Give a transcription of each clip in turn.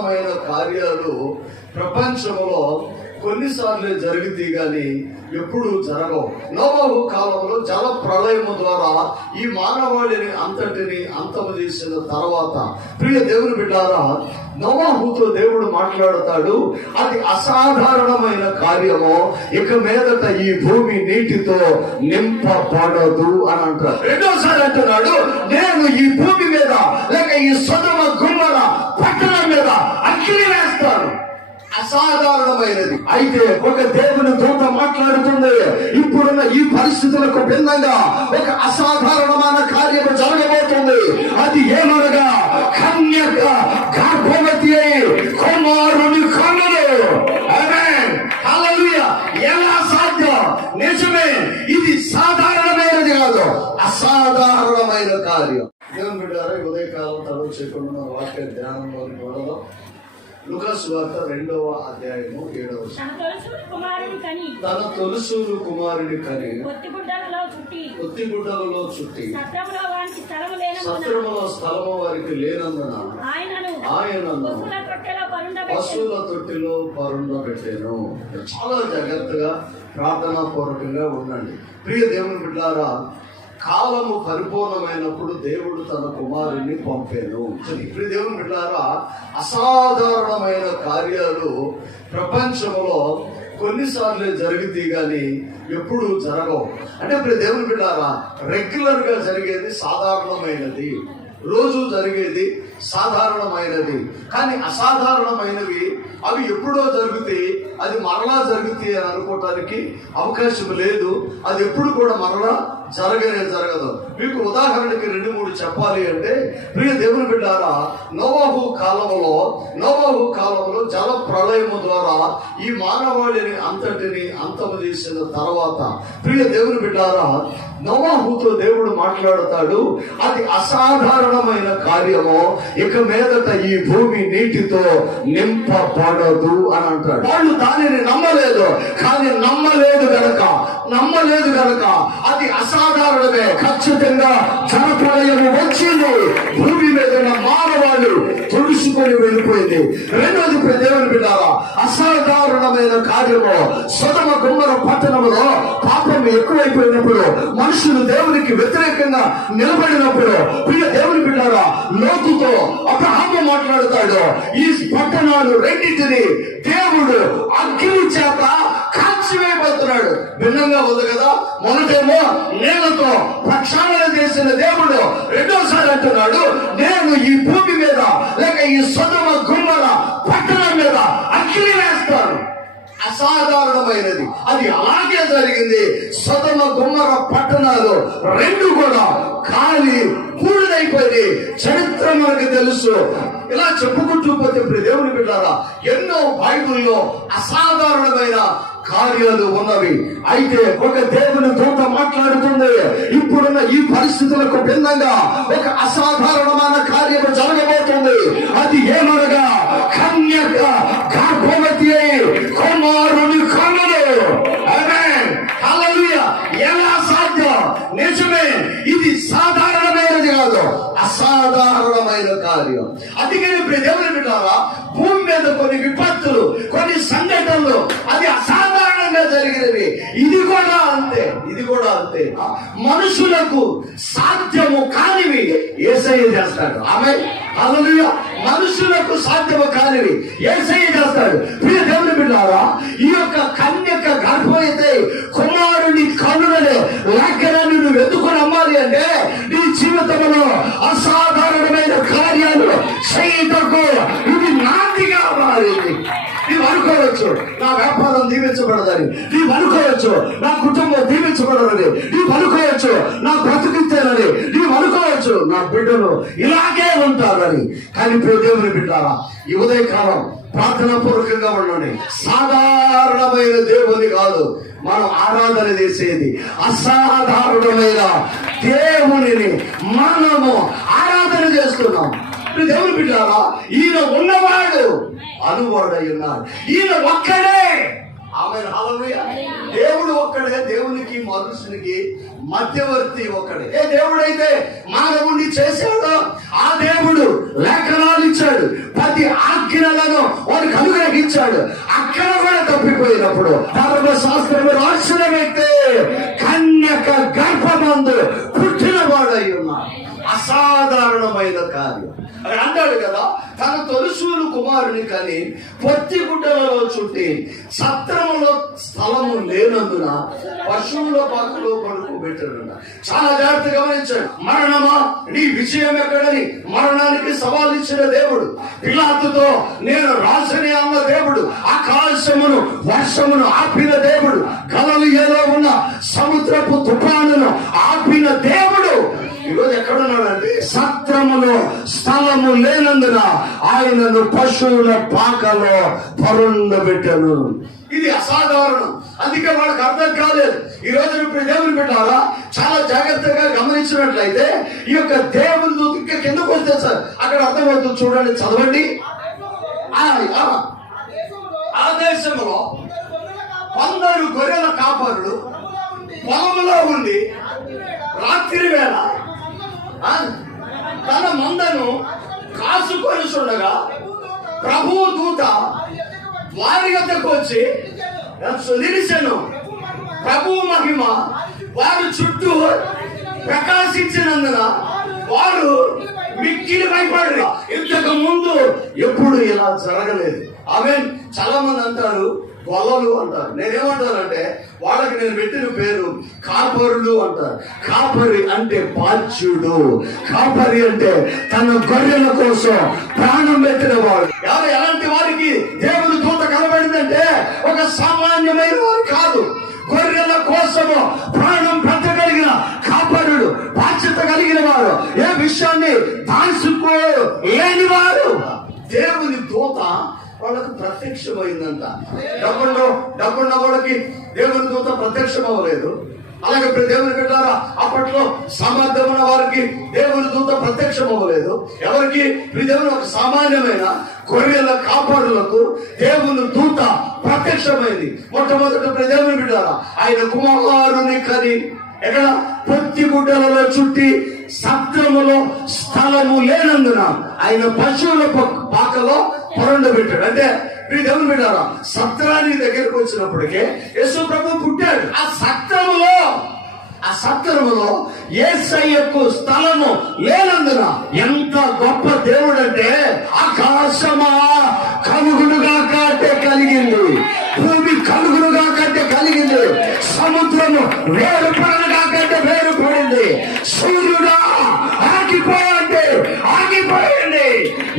అద్భుతమైన కార్యాలు ప్రపంచంలో కొన్నిసార్లు జరుగుతాయి కానీ ఎప్పుడు జరగవు. నోబాబు కాలంలో జల ప్రళయము ద్వారా ఈ మానవాళిని అంతటిని అంతము చేసిన తర్వాత ప్రియ దేవుని బిడ్డారా నోవాహుతో దేవుడు మాట్లాడతాడు. అది అసాధారణమైన కార్యము ఇక మీదట ఈ భూమి నీటితో నింపబడదు అని అంటారు. రెండోసారి అంటున్నాడు నేను ఈ భూమి మీద లేక ఈ సొదమ గుమ్మల పట్టణం మీద అగ్ని వేస్తాను. అసాధారణమైనది. అయితే ఒక దేవుని దూత మాట్లాడుతుంది ఇప్పుడున్న ఈ పరిస్థితులకు భిన్నంగా ఒక అసాధారణమైన కార్యము జరగబోతుంది. అది ఏమనగా కన్యక గర్భవతి అయి కుమారుని కన్నులు. ఎలా సాధ్యం? నిజమే. ఇది సాధారణమైనది కాదు అసాధారణమైన కార్యం. దేవుని బిడ్డారా ఉదయకాలం తడవ చేయకుండా వాక్య ధ్యానంలోనికి వెళదాం లుకాసు వార్త రెండవ అధ్యాయము ఏడవ. తన తొలసూరు కుమారుని కని కని పొత్తిగుడ్డలలో చుట్టి సత్రములో స్థలము స్థలము వారికి లేనందున ఆయనను పశువుల తొట్టిలో పరుండబెట్టాను. చాలా జాగ్రత్తగా ప్రార్థనా పూర్వకంగా ఉండండి. ప్రియ దేవుని బిడ్డారా కాలము పరిపూర్ణమైనప్పుడు దేవుడు తన కుమారుని పంపాను. ఇప్పుడు దేవుని బిడ్డారా అసాధారణమైన కార్యాలు ప్రపంచంలో కొన్నిసార్లు జరుగుతాయి కానీ ఎప్పుడు జరగవు. అంటే ఇప్పుడు దేవుని బిడ్డారా రెగ్యులర్గా జరిగేది సాధారణమైనది. రోజు జరిగేది సాధారణమైనది. కానీ అసాధారణమైనవి అవి ఎప్పుడో జరిగితే అది మరలా జరుగుతాయి అని అనుకోవటానికి అవకాశం లేదు. అది ఎప్పుడు కూడా మరలా జరగనే జరగదు. మీకు ఉదాహరణకి రెండు మూడు చెప్పాలి అంటే ప్రియ దేవుని బిడ్డారా నోవాహు కాలంలో నోవాహు కాలంలో జల ప్రళయము ద్వారా ఈ మానవాళిని అంతటిని అంతము చేసిన తర్వాత ప్రియ దేవుని బిడ్డారా నోవాహుతో దేవుడు మాట్లాడతాడు. అది అసాధారణమైన కార్యము ఇక మీదట ఈ భూమి నీటితో నింపబడదు అని అంటాడు. వాళ్ళు దానిని నమ్మలేదు కానీ నమ్మలేదు గనక నమ్మలేదు గనక అది అసాధారణమే. ఖచ్చితంగా జనప్రలయం వచ్చింది. భూమి మీద ఉన్న మానవాళ్ళు తుడుచుకొని వెళ్ళిపోయింది. రెండోది దేవుని బిడ్డారా అసాధారణమైన కార్యము. సదమ గుమ్మర పట్టణంలో పాపం ఎక్కువైపోయినప్పుడు మనుషులు దేవునికి వ్యతిరేకంగా నిలబడినప్పుడు ప్రియ దేవుని బిడ్డారా లోతుతో అబ్రహాము మాట్లాడుతాడు. ఈ పట్టణాలు రెండింటిని దేవుడు అగ్ని చేత కాల్చివేయబోతున్నాడు. భిన్నంగా ఉంది కదా? మొదటేమో నేలతో ప్రక్షాళన చేసిన దేవుడు రెండోసారి అంటున్నాడు నేను ఈ భూమి మీద లేక ఈ సొదమ గుమ్మల పట్టణం మీద అగ్ని వేస్తాను. అసాధారణమైనది. అది అలాగే జరిగింది. సదమ గుమ్మర పట్టణాలు రెండు కూడా ఖాళీ పూర్ణైపోయింది చరిత్ర మనకు తెలుసు. ఇలా చెప్పుకుంటూ పోతే ఇప్పుడు దేవుని బిడ్డారా ఎన్నో బైబుల్లో అసాధారణమైన కార్యాలు ఉన్నవి. అయితే ఒక దేవుని దూత మాట్లాడుతుంది. ఇప్పుడున్న ఈ పరిస్థితులకు భిన్నంగా ఒక అసాధారణమైన కార్యము జరగబోతుంది. అది ఏమనగా కన్యక గర్భవతి అయి కుమారుని కన్నులు. ఎలా సాధ్యం? నిజమే. ఇది సాధారణమైనది కాదు. అసాధారణమైన కార్యం. అందుకని ప్రియ దేవుని బిడ్డారా ఇది మనుషులకు సాధ్యము కానివి ఏసయ్య చేస్తాడు. ఆమె హల్లెలూయా. మనుషులకు సాధ్యము కానివి ఏసయ్య చేస్తాడు. ప్రియ దేవుని బిడ్డారా ఈ యొక్క కన్యక గర్భమైతే కుమారుని కనులనే లేఖనాన్ని నువ్వు ఎందుకు నమ్మాలి అంటే నీ జీవితంలో అసాధారణమైన కార్యాలు చేయటకు ఇది నాటిగా మారింది నీవు అనుకోవచ్చు నా వ్యాపారం దీవించబడదని. నీవు అనుకోవచ్చు నా కుటుంబం దీవించబడదని. నీవు అనుకోవచ్చు నా బ్రతుకితేనని నీవు అనుకోవచ్చు నా బిడ్డలు ఇలాగే ఉంటారని. కానీ ప్రియ దేవుని బిడ్డారా ఈ ఉదయకాలం ప్రార్థనా పూర్వకంగా ఉండండి. సాధారణమైన దేవుని కాదు. మనం ఆరాధన చేసేది అసాధారణమైన దేవునిని మనము ఆరాధన చేస్తున్నాం. దేవుని బిడ్డారా ఈయన ఉన్నవాడు అనువాడై ఉన్నాడు ఈయన ఒక్కడే. ఆమె దేవుడు ఒక్కడే దేవునికి మనుషునికి మధ్యవర్తి ఒక్కడే. ఏ దేవుడైతే మానవుణ్ణి చేశాడో ఆ దేవుడు లేఖనాలు ఇచ్చాడు. ప్రతి ఆజ్ఞలను వారికి అనుగ్రహించాడు. అక్కడ కూడా తప్పిపోయినప్పుడు ధర్మశాస్త్రం రాసిన వ్యక్తి కన్యక గర్భమందు పుట్టినవాడై ఉన్నాడు అసాధారణమైన కార్యం. అక్కడ అంటాడు కదా తన తొలుసూలు కుమారుని కని పొత్తి గుడ్డలలో చుట్టి సత్రములో స్థలము లేనందున పశువుల పాకలో పడుకోబెట్టాడు చాలా జాగ్రత్త గమనించాడు. మరణమా? నీ విజయం ఎక్కడని మరణానికి సవాల్ ఇచ్చిన దేవుడు. పిలాతుతో నేను రాసని అన్న దేవుడు. ఆకాశమును వర్షమును ఆపిన దేవుడు. గలలియలో ఉన్న సముద్రపు తుఫానును ఆపిన దేవుడు. ఈరోజు ఎక్కడున్నాడంటే సత్రములో స్థలము లేనందున ఆయనను పశువుల పాకలో పరుండబెట్టాను ఇది అసాధారణం. అందుకే వాళ్ళకి అర్థం కాలేదు. ఈ రోజు ఇప్పుడు దేవుని పెట్టాలా చాలా జాగ్రత్తగా గమనించినట్లయితే ఈ యొక్క దేవుని దూత ఇంకా కిందకు వస్తే సార్ అక్కడ అర్థమవుతుంది చూడండి చదవండి. ఆ, ఆ, దేశంలో కొందరు గొర్రెల కాపరులు పొలంలో ఉండి రాత్రి వేళ తన మందను కాసుకొని చూడగా ప్రభు దూత వారి వద్దకు వచ్చి నిలిచను. ప్రభు మహిమ వారి చుట్టూ ప్రకాశించినందున వారు మిక్కిలి భయపడరు. ఇంతకు ముందు ఎప్పుడు ఇలా జరగలేదు. ఆమె చాలా మంది అంటారు గొల్లలు అంటారు. నేనేమంటానంటే వాళ్ళకి నేను పెట్టిన పేరు కాపరులు అంటారు. కాపరి అంటే బాధ్యుడు. కాపరి అంటే తన గొర్రెల కోసం ప్రాణం పెట్టిన వాడు. ఎవరు ఎలాంటి వారికి దేవుని దూత కనబడిందంటే ఒక సామాన్యమైన వారు కాదు. గొర్రెల కోసము ప్రాణం పెట్టగలిగిన కాపరుడు బాధ్యత కలిగిన వారు ఏ విషయాన్ని దాచుకో లేని వారు దేవుని దూత వాళ్ళకు ప్రత్యక్షమైందంట. డబ్బుల్లో డబ్బున్న వాళ్ళకి దేవుని దూత ప్రత్యక్షం అవ్వలేదు అలాగే దేవుని బిడ్డారా అప్పట్లో సమర్థమైన వారికి దేవుని దూత ప్రత్యక్షం అవ్వలేదు ఎవరికి? ఇప్పుడు దేవుని ఒక సామాన్యమైన గొర్రెల కాపాడులకు దేవుని దూత ప్రత్యక్షమైంది. మొట్టమొదట ప్రదేవుని దేవుని బిడ్డారా ఆయన కుమారుని కని ఎక్కడ? పొత్తి గుడ్డలలో చుట్టి సత్రములో స్థలము లేనందున ఆయన పశువుల పాకలో పాకలో పొరండబెట్టాడు అంటే మీరు దేవుని పెట్టారా సత్రానికి దగ్గరకు వచ్చినప్పటికే యేసు ప్రభు పుట్టాడు. ఆ సత్రములో ఆ సత్రములో ఏసయ్యకు స్థలము లేనందున ఎంత గొప్ప దేవుడు అంటే ఆకాశమా కలుగుడుగా కంటే కలిగింది. భూమి కలుగుడుగా కట్టే కలిగింది. సముద్రము వేరుగా కట్టే వేరు వేరుపడింది. సూర్యుడా ఆగిపోయాడు. ఆగిపోయండి.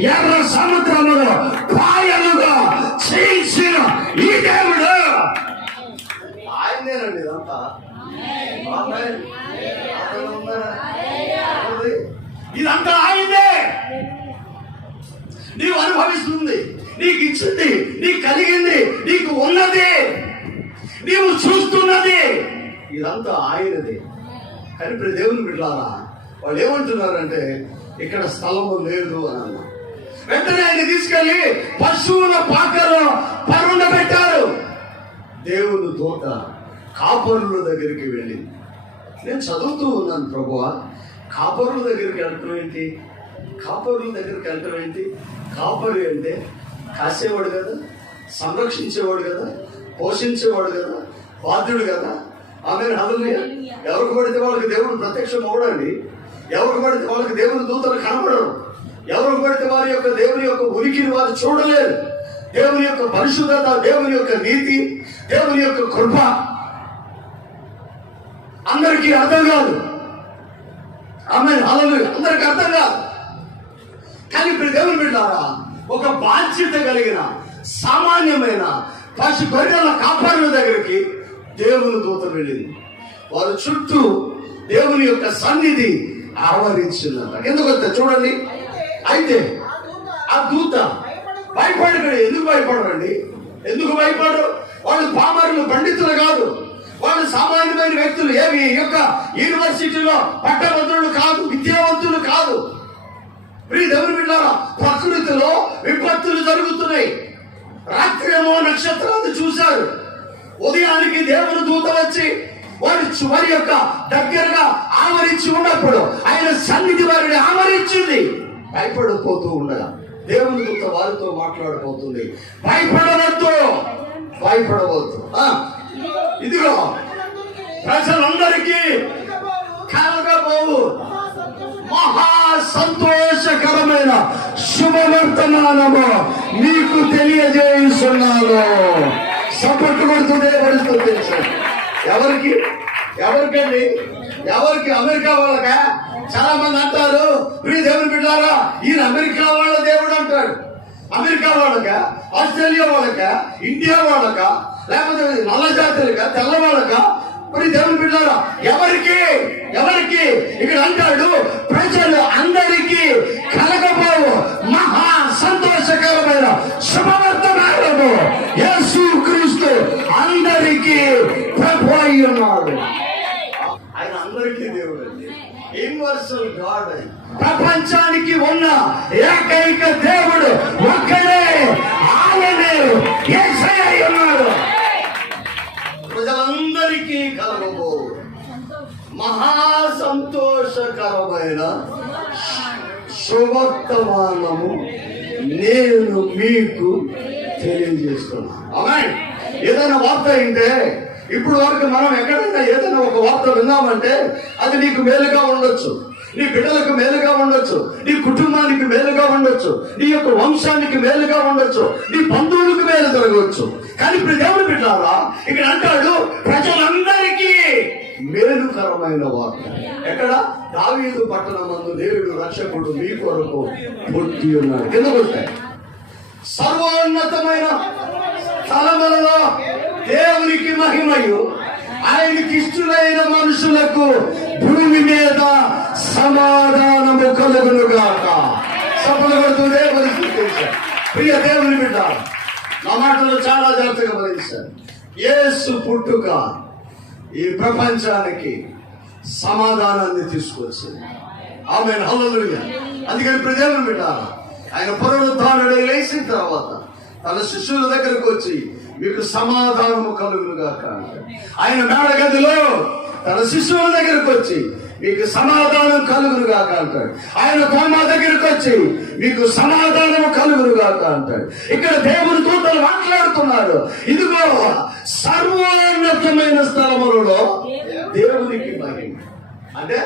ఎర్ర సముద్రములో పాయలుగా చేసిన ఈ దేవుడు. ఆయనేనండి ఇదంతా. ఇదంతా ఆయనే. నీవు అనుభవిస్తుంది నీకు ఇచ్చింది నీకు కలిగింది నీకు ఉన్నది నీవు చూస్తున్నది. ఇదంతా ఆయనది. కానీ దేవుని బిడ్డారా వాళ్ళు ఏమంటున్నారంటే ఇక్కడ స్థలము లేదు అని అన్నా వెంటనే ఆయన తీసుకెళ్ళి పశువుల పాకలో పరుండ పెట్టారు దేవుని దూత కాపరుల దగ్గరికి వెళ్ళింది. నేను చదువుతూ ఉన్నాను ప్రభు. కాపరుల దగ్గరికి వెళ్ళటం ఏంటి? కాపరుల దగ్గరికి వెళ్ళటం ఏంటి? కాపరి అంటే కాసేవాడు కదా సంరక్షించేవాడు కదా పోషించేవాడు కదా బాధ్యుడు కదా. ఆమె హదల్ని ఎవరికి పడితే వాళ్ళకి దేవుడు ప్రత్యక్షం అవడండి ఎవరు పడితే వాళ్ళకి దేవుని దూతలు కనబడరు. ఎవరు పడితే వారి యొక్క దేవుని యొక్క ఉనికిని వారు చూడలేరు. దేవుని యొక్క పరిశుద్ధత దేవుని యొక్క నీతి దేవుని యొక్క కృప అందరికీ అర్థం కాదు. ఆమె అందరికి అర్థం కాదు. కానీ ఇప్పుడు దేవుని బిడ్డారా ఒక బాధ్యత కలిగిన సామాన్యమైన పశు గొర్రెల కాపాడిన దగ్గరికి దేవుని దూత వెళ్ళింది. వారి చుట్టూ దేవుని యొక్క సన్నిధి ఆవరించిందంట ఎందుకు చూడండి. అయితే ఆ దూత భయపడకండి. ఎందుకు భయపడరండి? ఎందుకు భయపడరు? వాళ్ళు పామరులు పండితులు కాదు. వాళ్ళు సామాన్యమైన వ్యక్తులు. ఏమి? ఈ యొక్క యూనివర్సిటీలో పట్టభద్రులు కాదు విద్యావంతులు కాదు. ప్రియ దేవుని బిడ్డారా ప్రకృతిలో విపత్తులు జరుగుతున్నాయి. రాత్రి ఏమో నక్షత్రాలు చూశారు. ఉదయానికి దేవుని దూత వచ్చి వారి చివరి యొక్క దగ్గరగా ఆవరించి ఉన్నప్పుడు ఆయన సన్నిధి వారిని ఆవరించింది. భయపడిపోతూ ఉండగా దేవుని యొక్క వారితో మాట్లాడబోతుంది. భయపడవద్దు. భయపడవద్దు. ఆ, ఇదిగో ప్రజలందరికీ కలగబోవు. మహా సంతోషకరమైన శుభవర్తమానము నీకు తెలియజేస్తున్నాను. సపోర్ట్ కొడుతుందే తెలుసు ఎవరికి? ఎవరికండి? ఎవరికి? అమెరికా వాళ్ళకా? చాలా మంది అంటారు ప్రియ దేవుని బిడ్డారా ఈయన అమెరికా వాళ్ళ దేవుడు అంటాడు. అమెరికా వాళ్ళక? ఆస్ట్రేలియా వాళ్ళక? ఇండియా వాళ్ళక? లేకపోతే నల్ల జాతులక? తెల్ల వాళ్ళక? మరి దేవుని బిడ్డారా ఎవరికి? ఎవరికి? ఇక్కడ అంటాడు ప్రజలు అందరికీ కలగబోవు మహా సంతోషకరమైన శుభవర్తమానము. యేసు అందరికీ ప్రభు అయి ఉన్నాడు. ఆయన అందరికీ దేవుడు యూనివర్సల్ గాడ్ ప్రపంచానికి ఉన్న ఏకైక దేవుడు ఒక్కడే ఆయనే అయి ఉన్నాడు. ప్రజలందరికీ కలగబో మహా సంతోషకరమైన శుభవర్తమానము నేను మీకు తెలియజేస్తున్నాను. ఏదైనా వార్త అయితే ఇప్పుడు వరకు మనం ఎక్కడైనా ఏదైనా ఒక వార్త విన్నామంటే అది నీకు మేలుగా ఉండొచ్చు. నీ బిడ్డలకు మేలుగా ఉండొచ్చు. నీ కుటుంబానికి మేలుగా ఉండొచ్చు. నీ యొక్క వంశానికి మేలుగా ఉండొచ్చు. నీ బంధువులకు మేలు జరగవచ్చు. కానీ ఇప్పుడు దేవుడు బిడ్డారా ఇక్కడ అంటాడు ప్రజలందరికీ మేలుకరమైన వార్త. ఎక్కడ? దావీదు పట్టణమందు దేవుడు రక్షకుడు మీ కొరకు పుట్టి ఉన్నాడు. ఎందుకు వస్తాయి. సర్వోన్నతమైన స్థలములలో దేవునికి మహిమయు. ఆయనకి ఇష్టమైన మనుషులకు భూమి మీద సమాధానము కలుగునుగాక. సఫలు కొడుతుందే పరిస్థితి ప్రియ దేవుని బిడ్డ నా మాటలు చాలా జాగ్రత్తగా భరించారు ఏసు పుట్టుక ఈ ప్రపంచానికి సమాధానాన్ని తీసుకొచ్చింది. ఆమె హల్లెలూయా. అందుకని ప్రజలను పెట్టాలి ఆయన పునరుద్ధారుడై లేచిన తర్వాత తన శిష్యుల దగ్గరకు వచ్చి మీకు సమాధానము కలుగునుగా ఆయన మేడగదిలో తన శిష్యుల దగ్గరకు వచ్చి మీకు సమాధానం కలుగునుగా అంటాడు. ఆయన కోమా దగ్గరకు వచ్చి మీకు సమాధానము కలుగునుగా అంటాడు. ఇక్కడ దేవుని దూతలు మాట్లాడుతున్నాడు ఇదిగో సర్వోన్నతమైన స్థలములలో దేవునికి మహిమ. అంటే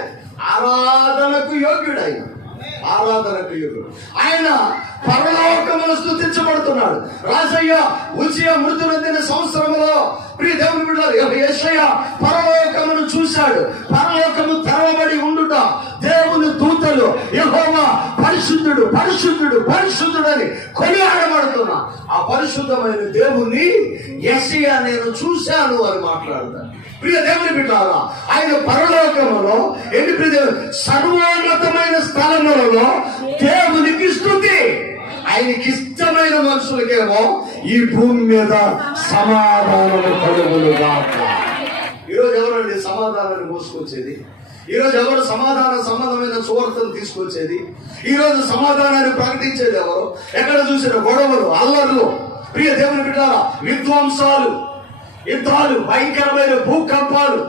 ఆరాధనకు యోగ్యుడు ఆయన ఆరాధనకు ఆయన పరలోకమును స్థుతించబడుతున్నాడు. రాజయ్య ఉచియ మృతి నొందిన సంవత్సరంలో ప్రియ దేవుని బిడ్డలు యశయ్య పరలోకమును చూశాడు. పరలోకము తెరవబడి ఉండుట దేవుని దూతలు యెహోవా పరిశుద్ధుడు పరిశుద్ధుడు పరిశుద్ధుడని కొనియాడబడుతున్నా. ఆ పరిశుద్ధమైన దేవుని యశయ్య నేను చూశాను అని మాట్లాడతాను ప్రియ దేవుని బిడ్డారా ఆయన పరలోకములో ఏంటి ప్రియ సర్వోన్నతమైన స్థలములలో దేవునికి స్థుతి. ఆయనకి ఇష్టమైన మనుషులకేమో ఈ భూమి మీద సమాధానము కలుగులుగాక ఈరోజు ఎవరండి సమాధానాన్ని మోసుకొచ్చేది? ఈరోజు ఎవరు సమాధాన సంబంధమైన సువార్తను తీసుకొచ్చేది? ఈరోజు సమాధానాన్ని ప్రకటించేది ఎవరు? ఎక్కడ చూసిన గొడవలు అల్లర్లు? ప్రియ దేవుని బిడ్డారా విధ్వంసాలు యుద్ధాలు భయంకరమైన భూకంపాలు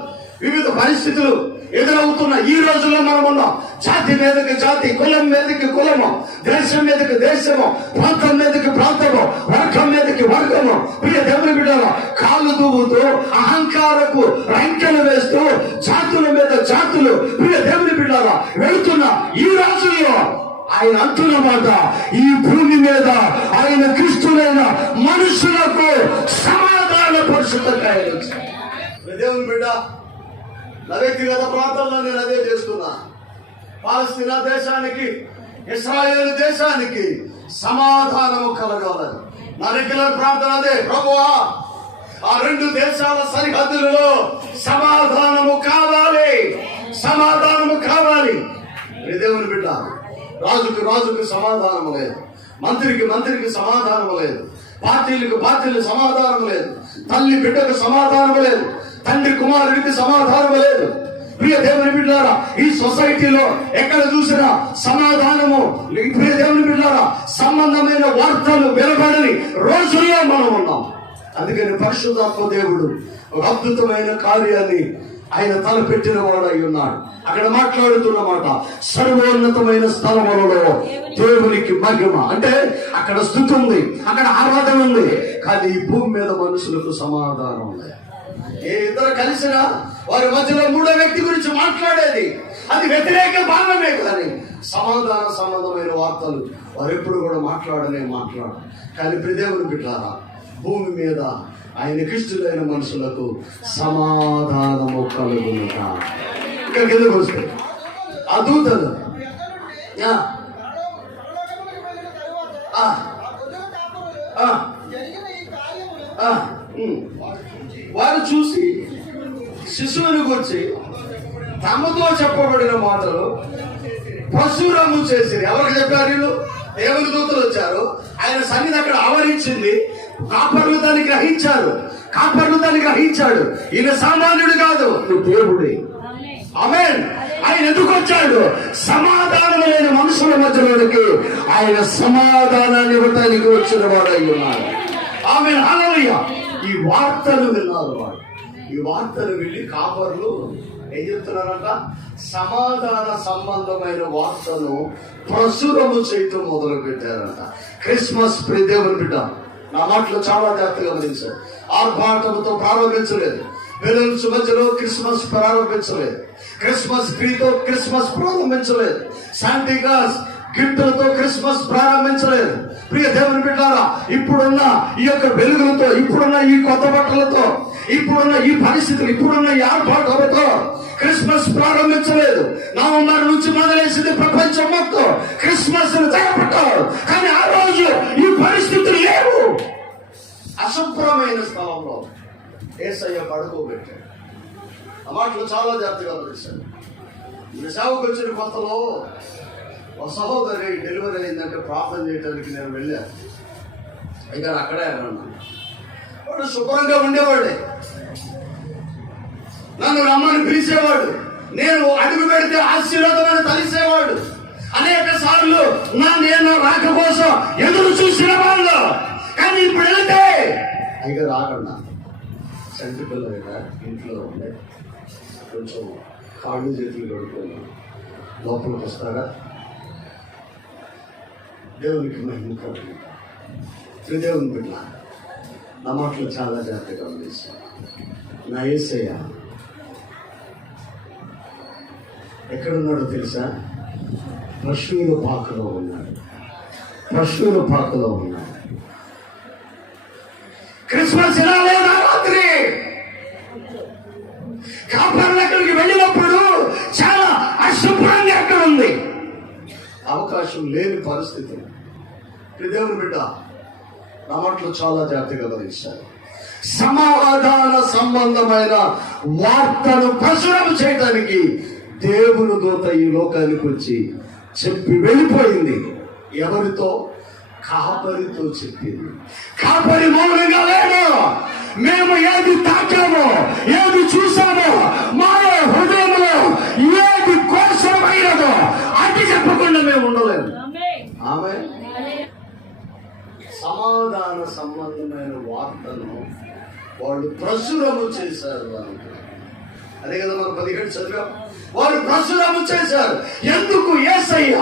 వివిధ పరిస్థితులు ఎదురవుతున్న ఈ రోజుల్లో మనం ఉన్నాం జాతి మీదకి జాతి కులం మీదకి కులము దేశం మీదకి దేశము ప్రాంతం మీదకి ప్రాంతము వర్గం మీదకి వర్గము ప్రియ దేవుని బిడ్డల కాళ్ళు దువ్వుతూ అహంకారకు రంకెలు వేస్తూ జాతుల మీద జాతులు ప్రియ దేవుని బిడ్డల వెళుతున్న ఈ రోజుల్లో ఆయన అంటున్న మాట ఈ భూమి మీద ఆయన క్రిస్తులైన మనుషులకు సమాధానం పరిశుద్ధ దేవుని బిడ్డ నా వ్యక్తిగత ప్రాంతంలో నేను అదే చేస్తున్నా. పాలస్తీనా దేశానికి ఇస్రాయేల్ దేశానికి సమాధానము కలగాలని. నా రెగ్యులర్ ప్రార్థన అదే ప్రభువా. ఆ రెండు దేశాల సరిహద్దులలో సమాధానము కావాలి. సమాధానము కావాలి. దేవుని బిడ్డ రాజుకు రాజుకు సమాధానం లేదు. మంత్రికి మంత్రికి సమాధానం లేదు. పార్టీలకు పార్టీలు సమాధానం లేదు. తల్లి బిడ్డకు సమాధానం లేదు. తండ్రి కుమారుడికి సమాధానం లేదు. ప్రియ దేవుని బిడ్డారా ఈ సొసైటీలో ఎక్కడ చూసినా సమాధానము ప్రియ దేవుని బిడ్డారా సంబంధమైన వార్తలు వెలబడని రోజుల్లో మనం ఉన్నాం. అందుకని పరిశుధాత్మ దేవుడు ఒక అద్భుతమైన కార్యాన్ని ఆయన తలపెట్టిన వాడు అయి ఉన్నాడు. అక్కడ మాట్లాడుతున్నమాట సర్వోన్నతమైన స్థలములలో దేవునికి మహిమ. అంటే అక్కడ స్థుతి ఉంది అక్కడ ఆరాధన ఉంది కానీ ఈ భూమి మీద మనుషులకు సమాధానం లేదు. ఏ ఇద్దరు కలిసినా వారి మధ్యలో మూడో వ్యక్తి గురించి మాట్లాడేది అది వ్యతిరేక భాగమే కానీ సమాధాన సంబంధమైన వార్తలు వారు ఎప్పుడు కూడా మాట్లాడనే మాట్లాడు కానీ ప్రదేవుని బిడ్డారా భూమి మీద ఆయన క్రిస్తులైన మనుషులకు సమాధానము కలుగునుగా ఇక్కడ కిందకు వస్తే? ఆ దూతలు. వారు చూసి శిశువుని గురించి తమతో చెప్పబడిన మాటలు పశురము చేసి ఎవరికి చెప్పారు వీళ్ళు? దేవుని దూతలు వచ్చారు. ఆయన సన్నిధి అక్కడ ఆవరించింది. కాపర్లు దాన్ని గ్రహించారు. కాపర్లు దాన్ని గ్రహించాడు. ఈయన సామాన్యుడు కాదు నువ్వు దేవుడే. ఆమేన్. ఆయన ఎందుకు వచ్చాడు? సమాధానం లేని మనుషుల మధ్యలోనికి ఆయన సమాధానాన్ని ఇవ్వటానికి వచ్చిన వాడు అయి ఉన్నాడు. ఆమె ఈ వార్తలు విన్నారు వాడు. ఈ వార్తలు విని కాపర్లు ఏం చెప్తున్నారంట? సమాధాన సంబంధమైన వార్తను ప్రసురము చేయటం మొదలు పెట్టారంట క్రిస్మస్ ప్రిదేవుని బిడ్డ. నా మాటలు చాలా జాగ్రత్తగా గమనించారు ఆర్భాటంతో ప్రారంభించలేదు. పిల్లల మధ్యలో క్రిస్మస్ ప్రారంభించలేదు. క్రిస్మస్ ట్రీతో క్రిస్మస్ ప్రారంభించలేదు. శాంతిగాస్ గిఫ్ట్లతో క్రిస్మస్ ప్రారంభించలేదు. ప్రియ దేవుని బిడ్డారా ఇప్పుడున్న ఈ యొక్క వెలుగులతో ఇప్పుడున్న ఈ కొత్త బట్టలతో ఇప్పుడున్న ఈ పరిస్థితులు ఇప్పుడున్న ఈ ఆర్భాటాలతో క్రిస్మస్ ప్రారంభించలేదు. నవంబర్ నుంచి మొదలేసింది ప్రపంచం మొత్తం. క్రిస్మస్ జరపట్టారు కానీ ఆ రోజు ఈ పరిస్థితులు లేవు. అశుభ్రమైన స్థలంలో ఏసయ్య పడుకోబెట్టాడు. ఆ మాటలు చాలా జాగ్రత్తగా తెలిసాను ఈ సేవకు వచ్చిన కొత్తలో ఒక సహోదరి డెలివరీ అయిందంటే ప్రార్థన చేయడానికి నేను వెళ్ళాను అయితే అక్కడే అన్నాను వాడు శుభ్రంగా ఉండేవాడే. నన్ను రమ్మని పిలిచేవాడు. నేను అడుగు పెడితే ఆశీర్వాదమని తలిసేవాడు. అనేక సార్లు నా నేను రాక కోసం ఎదురు చూసిన వాళ్ళు. కానీ ఇప్పుడు వెళ్తే అయితే రాకుండా చంటి పిల్ల కదా ఇంట్లో ఉండే కొంచెం కాళ్ళు చేతులు కడుక్కొని లోపలికి వస్తారా? దేవునికి మహిమ కలుగు. త్రిదేవుని బిడ్డ నా మాటలు చాలా జాగ్రత్తగా గమనిస్తాను నా ఏసయ్య ఎక్కడున్నాడో తెలుసా? పశువుల పాకలో ఉన్నాడు. పశువుల పాకలో ఉన్నాడు. క్రిస్మస్ ఎలా లేదా రాత్రి? కాపర్లు అక్కడికి వెళ్ళినప్పుడు చాలా అశుభ్రంగా అక్కడ ఉంది. అవకాశం లేని పరిస్థితి. దేవుని బిడ్డ నా మాటలు చాలా జాగ్రత్తగా గమనించాలి. సమాధాన సంబంధమైన వార్తను ప్రచురం చేయడానికి దేవుని దూత ఈ లోకానికి వచ్చి చెప్పి వెళ్ళిపోయింది. ఎవరితో? కాపరితో చెప్పింది. కాపరి మౌనంగా లేడు మేము ఏది తాకామో ఏది చూసామో మా హృదయంలో ఏది కోసమైనదో అది చెప్పకుండా మేము ఉండలేము. ఆమె? సమాధాన సంబంధమైన వార్తను వాళ్ళు ప్రచురము చేశారు వాళ్ళు. అదే కదా మనం పదిహేడు చదివాం. వారు ప్రచురము చేశారు. ఎందుకు ఏసయ్య?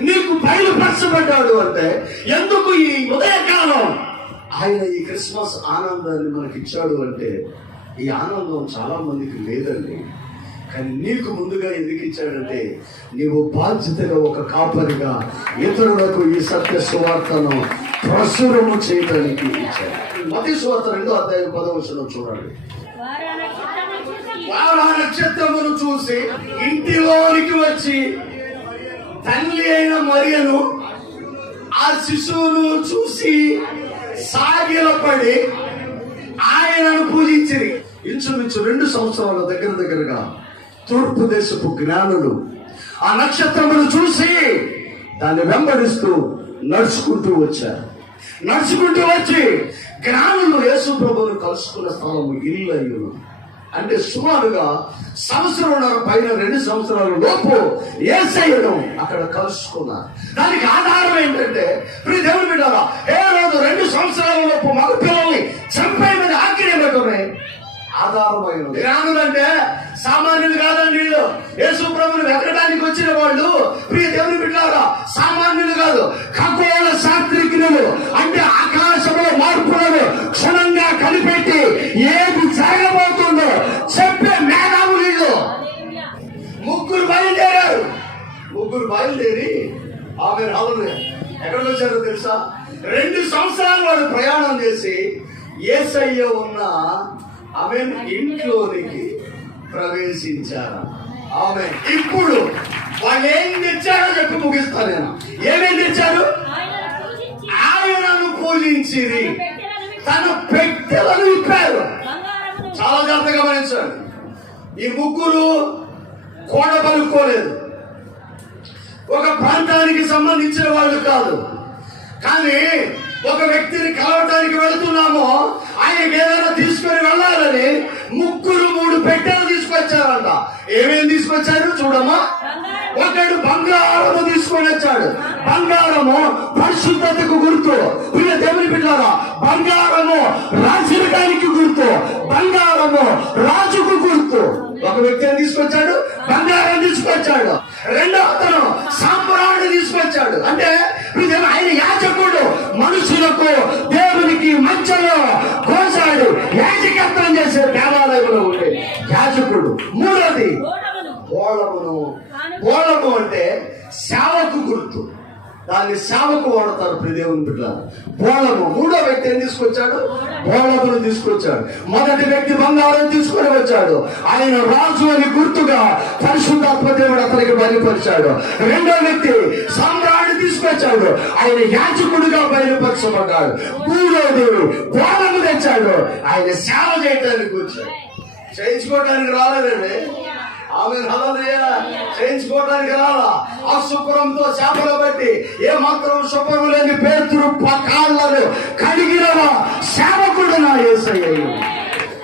నీకు బయలుపరచబడ్డాడు అంటే ఎందుకు ఈ ఉదయకాలం? ఆయన ఈ క్రిస్మస్ ఆనందాన్ని మనకి ఇచ్చాడు అంటే ఈ ఆనందం చాలా మందికి లేదండి. కానీ నీకు ముందుగా ఎందుకు ఇచ్చాడంటే నీవు బాధ్యతగా ఒక కాపరిగా ఇతరులకు ఈ సత్య సువార్తను ప్రసురము చేయడానికి ఇచ్చాడు. మతి సువార్త రెండో అధ్యాయం పదవచనం చూడండి. వారు ఆ నక్షత్రమును చూసి ఇంటిలోనికి వచ్చి తల్లి అయిన మరియను ఆ శిశువును చూసి సాగిలపడి ఆయనను పూజించిరి. ఇంచుమించు రెండు సంవత్సరాల దగ్గర దగ్గరగా తూర్పు దేశపు జ్ఞానులు ఆ నక్షత్రమును చూసి దాన్ని వెంబడిస్తూ నడుచుకుంటూ వచ్చారు. నడుచుకుంటూ వచ్చి జ్ఞానులు యేసు ప్రభువును కలుసుకున్న స్థలము ఇల్లు అయ్యున్నారు అంటే సుమారుగా సంవత్సరంన్నర పైన రెండు సంవత్సరాల లోపు ఏసయ్యను అక్కడ కలుసుకున్నారు. దానికి ఆధారం ఏంటంటే ప్రియ దేవుడు బిడ్డారా ఏ రోజు రెండు సంవత్సరాల లోపు మగ పిల్లల్ని చంపేయమని ఆధారమైన ఆధారమైనది అంటే సామాన్యులు కాదండి వీళ్ళు. యేసు ప్రభుని వెతకడానికి వచ్చిన వాళ్ళు ప్రియ దేవుని బిడ్డారా సామాన్యులు కాదు ఖగోళ శాస్త్రజ్ఞులు. అంటే ఆకాశంలో మార్పులను క్షుణ్ణంగా కనిపెట్టి ఏది జరగబోతుందో చెప్పే వీళ్ళు హల్లెలూయా. ముగ్గురు బయలుదేరారు. ముగ్గురు బయలుదేరి ఆమె రావాలి ఎక్కడికి వచ్చారో తెలుసా? రెండు సంవత్సరాలు వాళ్ళు ప్రయాణం చేసి ఏసయ్య ఉన్న ఆమె ఇంట్లోనికి ప్రవేశించారు. ఆమె ఇప్పుడు వాళ్ళు ఏం తెచ్చారో చెప్పి ముగిస్తాను నేను. ఏమేం తెచ్చారు? ఆయనను పూజించి. ఆయనను పూజించిరి. తన పెట్టెలను ఇప్పారు చాలా జాగ్రత్తగా గమనించండి. ఈ ముగ్గురు కోట పలుకోలేదు ఒక ప్రాంతానికి సంబంధించిన వాళ్ళు కాదు. కానీ ఒక వ్యక్తిని కలవటానికి వెళుతున్నామో ఆయనకి ఏదైనా తీసుకొని వెళ్ళాలని ముగ్గురు మూడు పెట్టెలు తీసుకొచ్చారంట. ఏమేమి తీసుకొచ్చారు చూడమ్మా? ఒకడు బంగారము తీసుకొని వచ్చాడు. బంగారము పరిశుద్ధతకు గుర్తు. వీళ్ళ దేవుని పిల్లారా బంగారము రాజరికానికి గుర్తు బంగారము రాజుకు గుర్తు ఒక వ్యక్తి ఏం తీసుకొచ్చాడు? బంగారం తీసుకొచ్చాడు. రెండో అతను సాంబరాన్ని తీసుకొచ్చాడు. అంటే ఆయన యాజకుడు మనుషులకు దేవునికి మధ్యలో కోసాడు. యాజకత్వం చేసే దేవాలయంలో ఉండే యాజకుడు. మూడోది ఓళమును ఓళము అంటే సేవకు దాన్ని సేవకు వాడతారు ప్రదేవుని బిడ్డ బోళము మూడో వ్యక్తి ఏం తీసుకొచ్చాడు? బోళమును తీసుకొచ్చాడు. మొదటి వ్యక్తి బంగారం తీసుకొని వచ్చాడు. ఆయన రాజు అని గుర్తుగా పరిశుద్ధాత్మ దేవుడు అతనికి బయలుపరిచాడు. రెండో వ్యక్తి సామ్రాణి తీసుకొచ్చాడు. ఆయన యాజకుడిగా బయలుపరచబడ్డాడు. మూడోది బోళము తెచ్చాడు. ఆయన సేవ చేయడానికి వచ్చాడు. చేయించుకోవడానికి రాలేదండి. ఆమె హల్లెలూయా. చేయించుకోవడానికి రాలా. అశుభ్రంతో చేపలు ఏ మాత్రం శుభ్రం లేని పేతురు కాళ్ళను కడిగినవా? సేవకుడు నా యేసయ్య.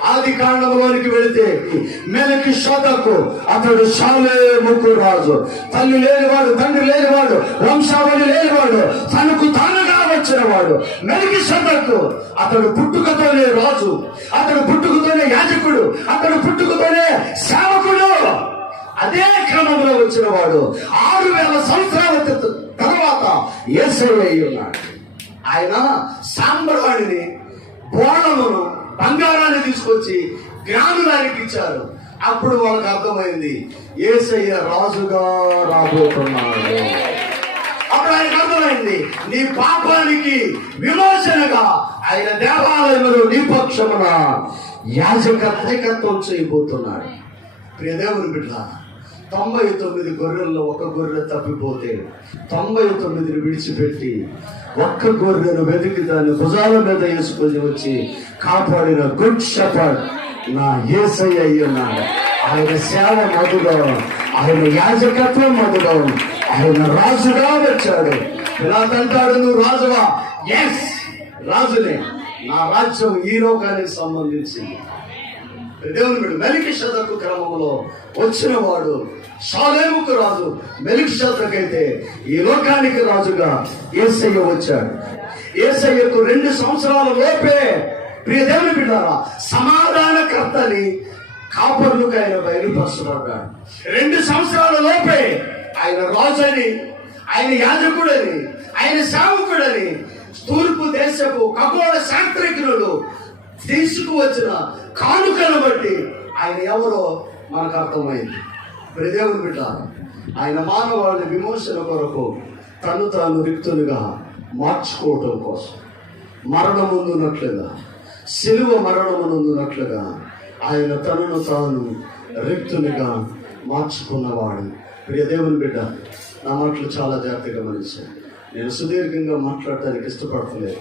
ఆది కాండంలోనికి వెళితే మెలకి శోధకు అతడు సాలేముకు రాజు. తల్లి లేనివాడు తండ్రి లేనివాడు వంశావళి లేనివాడు తనకు తానుగా వచ్చినవాడు. మెలకి శోధకు అతడు పుట్టుకతోనే రాజు. అతడు పుట్టుకతోనే యాజకుడు. అతడు పుట్టుకతోనే సేవకుడు. అదే క్రమంలో వచ్చిన వాడు ఆరు వేల సంవత్సరాల తర్వాత యేసయ్య ఉన్నాడు. ఆయన సాంబ్రాణిని బోణమును బంగారాన్ని తీసుకొచ్చి జ్ఞానులానికి ఇచ్చారు అప్పుడు వాళ్ళకి అర్థమైంది ఏసయ్య రాజుగా రాబోతున్నాడు. అప్పుడు ఆయనకు అర్థమైంది నీ పాపానికి విమోచనగా ఆయన దేవాలయంలో నీ పక్షమున యాజకత్వం చేయబోతున్నాడు. ప్రియదేవుని బిడ్డ తొంభై తొమ్మిది గొర్రెల్లో ఒక గొర్రె తప్పిపోతే తొంభై తొమ్మిదిని విడిచిపెట్టి ఒక్క గొర్రెను వెతికి దాన్ని భుజాల మీద వేసుకొని వచ్చి కాపాడిన గుడ్ షపర్డ్ నా ఏసయ్య అయ్యున్నాడు ఆయన సేవ మధుగా ఆయన యాజకత్వం మధుగా ఆయన రాజుగా వచ్చాడు. ఇలా అంటాడు నువ్వు రాజువా? ఎస్ రాజునే. నా రాజ్యం ఈ లోకానికి సంబంధించింది. దేవుని బిడ్డ మెలికి శతకు క్రమంలో వచ్చిన వాడు సాలేముకు రాజు. మెలికి శతకైతే ఈ లోకానికి రాజుగా ఏసయ్య వచ్చాడు. ఏసయ్యకు రెండు సంవత్సరాల లోపే ప్రియ దేవుని బిడ్డారా సమాధానకర్తని కాపర్లకు ఆయన బయలుపరచబడ్డాడు. రెండు సంవత్సరాల లోపే ఆయన రాజని ఆయన యాజకుడని ఆయన సేవకుడని తూర్పు దేశపు ఖగోళ శాస్త్రజ్ఞుడు తీసుకువచ్చిన కానుకను బట్టి ఆయన ఎవరో మనకు అర్థమైంది. ప్రదేవుని బిడ్డ ఆయన మానవాళి విమోచన కొరకు తను తాను రిక్తులుగా మార్చుకోవటం కోసం మరణముందున్నట్లుగా సిలువ మరణమునందున్నట్లుగా ఆయన తనను తాను రిక్తునిగా మార్చుకున్నవాడు. ప్రియ దేవుని బిడ్డ నా మాటలు చాలా జాగ్రత్తగా గమనించాను నేను సుదీర్ఘంగా మాట్లాడటానికి ఇష్టపడతలేదు.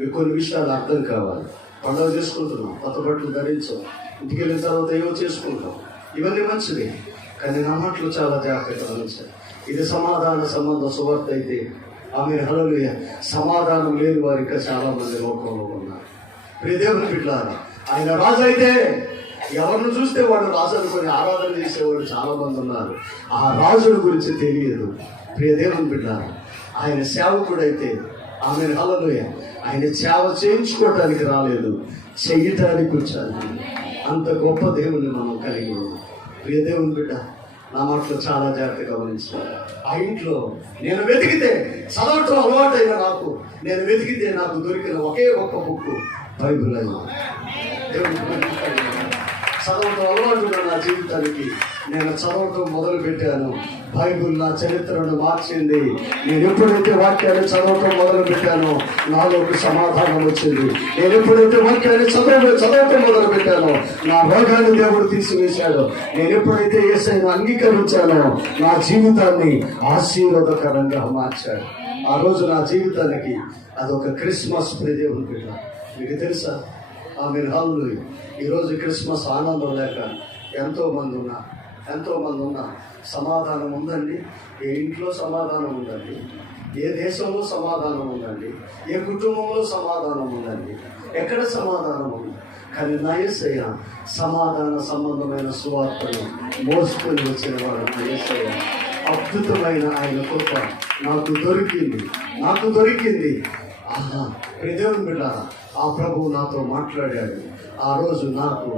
మీకు కొన్ని విషయాలు అర్థం కావాలి. పండుగ చేసుకుంటున్నాం కొత్త బట్టలు ధరించాం ఇంటికి వెళ్ళిన తర్వాత ఏవో చేసుకుంటాం. ఇవన్నీ మంచిది కానీ నా మాటలు చాలా జాగ్రత్తగా గమనించాను ఇది సమాధాన సంబంధ సువార్త అయితే. ఆమె హలలు సమాధానం లేని వారు ఇంకా చాలా మంది లోకంలో ఉన్నారు. ప్రియదేవుని బిడ్డారు ఆయన రాజు అయితే ఎవరిని చూస్తే వాడు రాజు అనుకుని ఆరాధన చేసేవాళ్ళు చాలా మంది ఉన్నారు. ఆ రాజుల గురించి తెలియదు. ప్రియదేవుని బిడ్డారు ఆయన సేవకుడైతే ఆమె హలలోయ ఆయన సేవ చేయించుకోవటానికి రాలేదు చెయ్యటానికి వచ్చాను అంత గొప్ప దేవుని మనం కలిగి ఉన్నాం. ప్రియ దేవుని బిడ్డ నా మాటలు చాలా జాగ్రత్తగా గమనించాను ఆ ఇంట్లో నేను వెతికితే చదవటం అలవాటైన నాకు నేను వెతికితే నాకు దొరికిన ఒకే ఒక్క బుక్ బైబిల్ అయినా. దేవుని చదవటం అలవాటు నా జీవితానికి నేను చదవటం మొదలు పెట్టాను బైబుల్ నా చరిత్రను మార్చింది. నేను ఎప్పుడైతే వాక్యాన్ని చదవటం మొదలు పెట్టానో నాలోకి సమాధానం వచ్చింది. నేను ఎప్పుడైతే వాక్యాన్ని చదవ చదవటం మొదలు పెట్టానో నా రోగాన్ని దేవుడు తీసివేశాడు. నేను ఎప్పుడైతే ఏసైను అంగీకరించానో నా జీవితాన్ని ఆశీర్వాదకరంగా మార్చాడు. ఆ రోజు నా జీవితానికి అదొక క్రిస్మస్ ప్రియదేవుని బిడ్డ మీకు తెలుసా? ఆమె హాల్లో ఈరోజు క్రిస్మస్ ఆనందం లేక ఎంతో మంది ఉన్నారు ఎంతో మంది ఉన్నారు సమాధానం ఉందండి. ఏ ఇంట్లో సమాధానం ఉందండి? ఏ దేశంలో సమాధానం ఉందండి? ఏ కుటుంబంలో సమాధానం ఉందండి? ఎక్కడ సమాధానం ఉంది? కానీ నయసయ్య సమాధాన సంబంధమైన సువార్తను మోసుకొని వచ్చిన వాడు నయసయ్య అద్భుతమైన ఆయన కృప నాకు దొరికింది. నాకు దొరికింది. ఆహా బిడ్డ ఆ ప్రభు నాతో మాట్లాడాడు. ఆ రోజు నాకు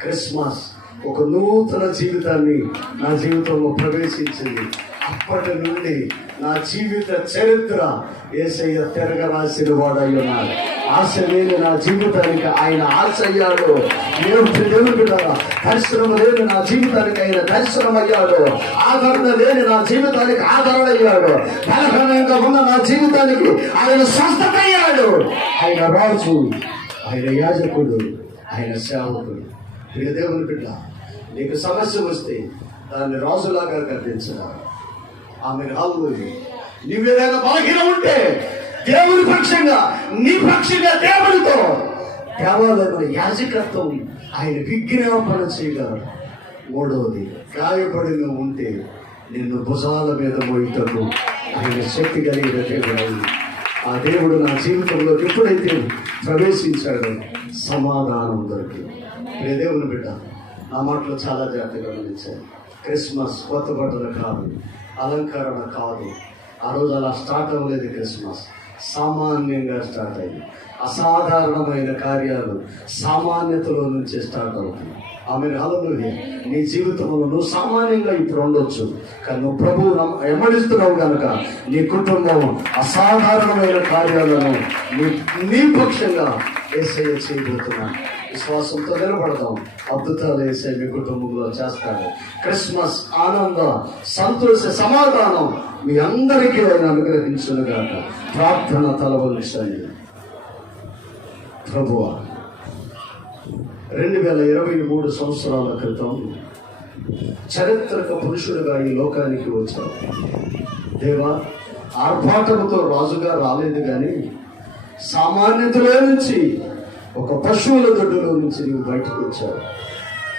క్రిస్మస్ ఒక నూతన జీవితాన్ని నా జీవితంలో ప్రవేశించింది. అప్పటి నుండి నా జీవిత చరిత్ర ఏసయ్య తిరగరాసిన వాడయ్యున్నాడు ఆశ లేని నా జీవితానికి ఆయన ఆశ అయ్యాడు నేను దేవుని బిడ్డరా పరిశ్రమ లేని నా జీవితానికి ఆయన దర్శనం అయ్యాడు ఆదరణ లేని నా జీవితానికి ఆదరణ అయ్యాడు బలహీనంగా ఉన్న నా జీవితానికి ఆయన స్వస్థత అయ్యాడు ఆయన రాజు ఆయన యాజకుడు ఆయన సేవకుడు. ప్రియ దేవుని బిడ్డ నీకు సమస్య వస్తే దాన్ని రాజులాగా గర్తించరా ఆమె రాళ్ళు నీవేదైనా బలహీన ఉంటే దేవుని పక్షంగా నీ పక్షంగా దేవునితో. దేవాలయంలో యాజకత్వం ఆయన విజ్ఞాపన చేయగలరు మూడవది గాయపడిన ఉంటే నిన్ను భుజాల మీద మోయిటకు ఆయన శక్తి కలిగిన దేవుడు ఆ దేవుడు నా జీవితంలో ఎప్పుడైతే ప్రవేశించాడో సమాధానం దొరికింది. ఏ దేవుని బిడ్డ ఆ మాటలు చాలా జాగ్రత్తగా గమనించాను క్రిస్మస్ కొత్త బట్టలు కాదు అలంకరణ కాదు. ఆ రోజు అలా స్టార్ట్ అవ్వలేదు క్రిస్మస్. సామాన్యంగా స్టార్ట్ అయ్యి అసాధారణమైన కార్యాలు సామాన్యతలో నుంచే స్టార్ట్ అవుతుంది ఆమె హలలుది నీ జీవితంలో నువ్వు సామాన్యంగా ఇప్పుడు ఉండొచ్చు. కానీ నువ్వు ప్రభువు ఎమడిస్తున్నావు కనుక నీ కుటుంబం అసాధారణమైన కార్యాలను నీ నీ పక్షంగా ఎస్ఐ చేయబోతున్నాను విశ్వాసంతో నిలబడదాం. అద్భుతాలు వేసే మీ కుటుంబంలో చేస్తాడు క్రిస్మస్ ఆనందం సంతోష సమాధానం మీ అందరికీ ఆయన అనుగ్రహించునుగాక. ప్రార్థన తలవలిసండి ప్రభువ రెండు వేల ఇరవై మూడు సంవత్సరాల క్రితం చరిత్రక పురుషుడుగా ఈ లోకానికి వచ్చాడు దేవా ఆర్భాటముతో రాజుగా రాలేదు కానీ సామాన్యతలో నుంచి ఒక పశువుల దొడ్డులో నుంచి నీవు బయటకు వచ్చావు.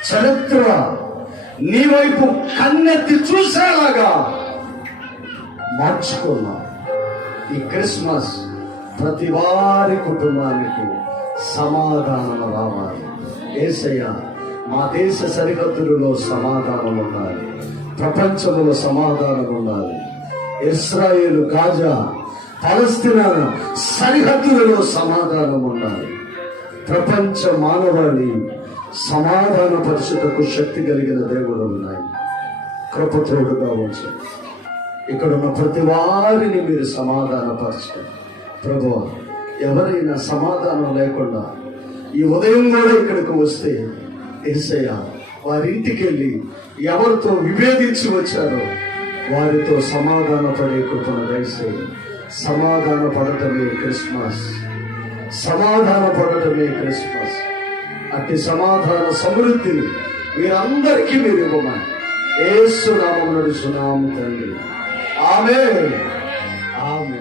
చరిత్ర నీ వైపు కన్నెత్తి చూసేలాగా మార్చుకున్నా ఈ క్రిస్మస్ ప్రతి వారి కుటుంబానికి సమాధానం రావాలి. ఏసయ్య మా దేశ సరిహద్దులలో సమాధానం ఉండాలి. ప్రపంచంలో సమాధానం ఉండాలి. ఇస్రాయేల్ గాజా పలస్తీనా సరిహద్దులలో సమాధానం ఉండాలి. ప్రపంచ మానవాళి సమాధాన పరిస్థితులకు శక్తి కలిగిన దేవుడు ఉన్నాయి. కృపతోడుగా ఉంచండి ఇక్కడ ఉన్న ప్రతి వారిని మీరు సమాధానపరచండి ప్రభు ఎవరైనా సమాధానం లేకుండా ఈ ఉదయం కూడా ఇక్కడికి వస్తే ఏసయ్య వారింటికి వెళ్ళి ఎవరితో విభేదించి వచ్చారో వారితో సమాధాన పడే కృపను దయచేయి. సమాధాన పడటమే క్రిస్మస్. సమాధాన పడటమే క్రిస్మస్ అట్టి సమాధాన సమృద్ధిని మీరందరికీ మీరు ఇవ్వమని ఏసు నామం నడుస్తున్నాము తండ్రి. ఆమె